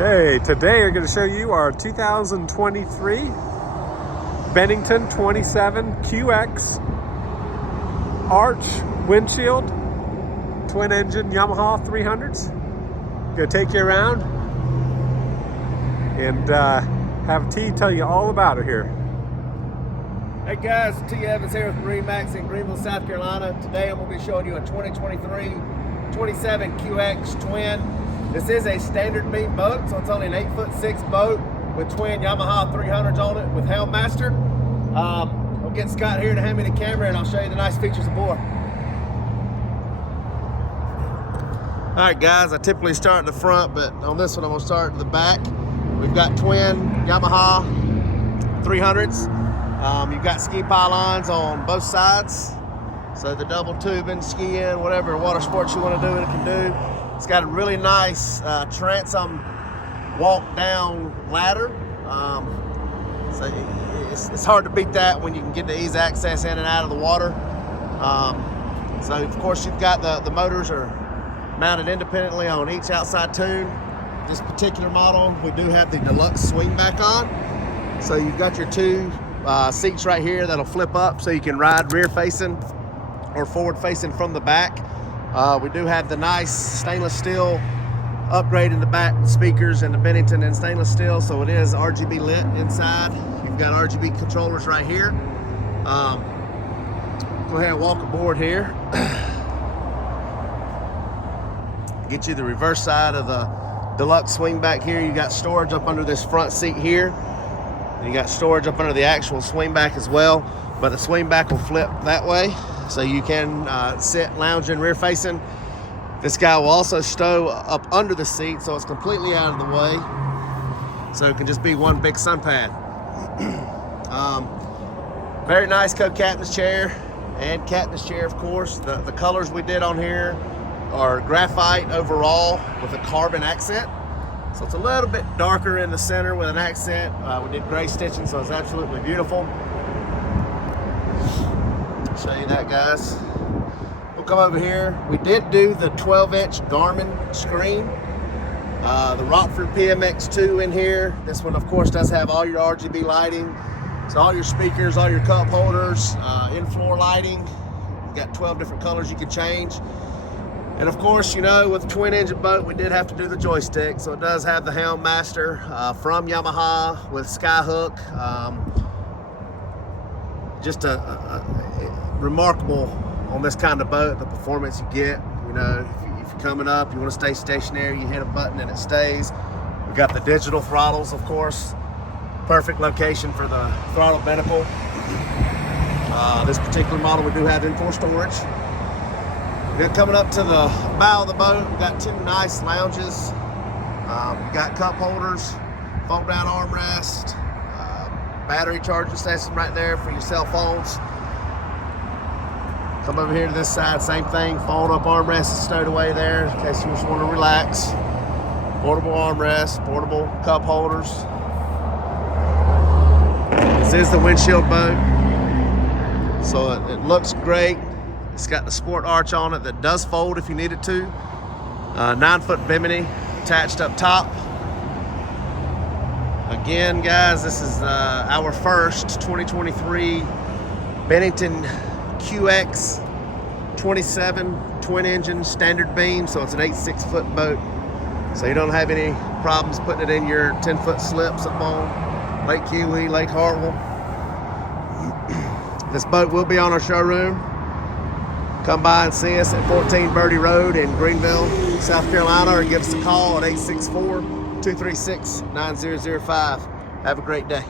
Okay, today I'm going to show you our 2023 Bennington 27 QX arch windshield twin engine Yamaha 300s. Going to take you around and have T tell you all about it here. Hey guys, T. Evans here with MarineMax in Greenville, South Carolina. Today I'm going to be showing you a 2023 27 QX twin. This is a standard beam boat, so it's only an 8'6" boat with twin Yamaha 300s on it with Helmmaster. I'll get Scott here to hand me the camera and I'll show you the nice features aboard. Alright guys, I typically start in the front, but on this one I'm going to start in the back. We've got twin Yamaha 300s. You've got ski pylons on both sides. So the double tubing, skiing, whatever water sports you want to do, it can do. It's got a really nice transom walk down ladder. So it's hard to beat that when you can get the easy access in and out of the water. So of course you've got the motors are mounted independently on each outside tune. This particular model, we do have the deluxe swing back on. So you've got your two seats right here that'll flip up so you can ride rear facing or forward facing from the back. We do have the nice stainless steel upgrade in the back speakers and the Bennington in stainless steel, so it is RGB lit inside. You've got RGB controllers right here. Go ahead and walk aboard here. Get you the reverse side of the deluxe swing back here. You got storage up under this front seat here. You got storage up under the actual swing back as well, but the swing back will flip that way. So you can sit, lounge in rear facing. This guy will also stow up under the seat so it's completely out of the way. So it can just be one big sun pad. Very nice co-captain's chair and captain's chair, of course. The colors we did on here are graphite overall with a carbon accent. So it's a little bit darker in the center with an accent. We did gray stitching, so it's absolutely beautiful. Show you that, guys. We'll come over here. We did do the 12-inch Garmin screen. The Rockford PMX2 in here. This one, of course, does have all your RGB lighting. So all your speakers, all your cup holders, in-floor lighting. You've got 12 different colors you can change. And of course, you know, with a twin engine boat, we did have to do the joystick. So it does have the Helmmaster from Yamaha with Skyhook. Just remarkable on this kind of boat, the performance you get. You know, if you're coming up, you want to stay stationary, you hit a button and it stays. We got the digital throttles, of course. Perfect location for the throttle binnacle. This particular model we do have in-floor storage. Then coming up to the bow of the boat, we've got two nice lounges. We've got cup holders, fold down armrest, battery charging station right there for your cell phones. Come over here to this side, same thing, fold up armrest is stowed away there in case you just want to relax. Portable armrest, portable cup holders. This is the windshield boat, so it looks great. It's got the sport arch on it that does fold if you need it to. 9-foot bimini attached up top. Again, guys, this is our first 2023 Bennington QX 27 twin engine standard beam, so it's an 8'6" boat. So you don't have any problems putting it in your 10-foot slips up on Lake Kiwi, Lake Hartwell. This boat will be on our showroom. Come by and see us at 14 Birdie Road in Greenville, South Carolina, or give us a call at 864-236-9005. Have a great day.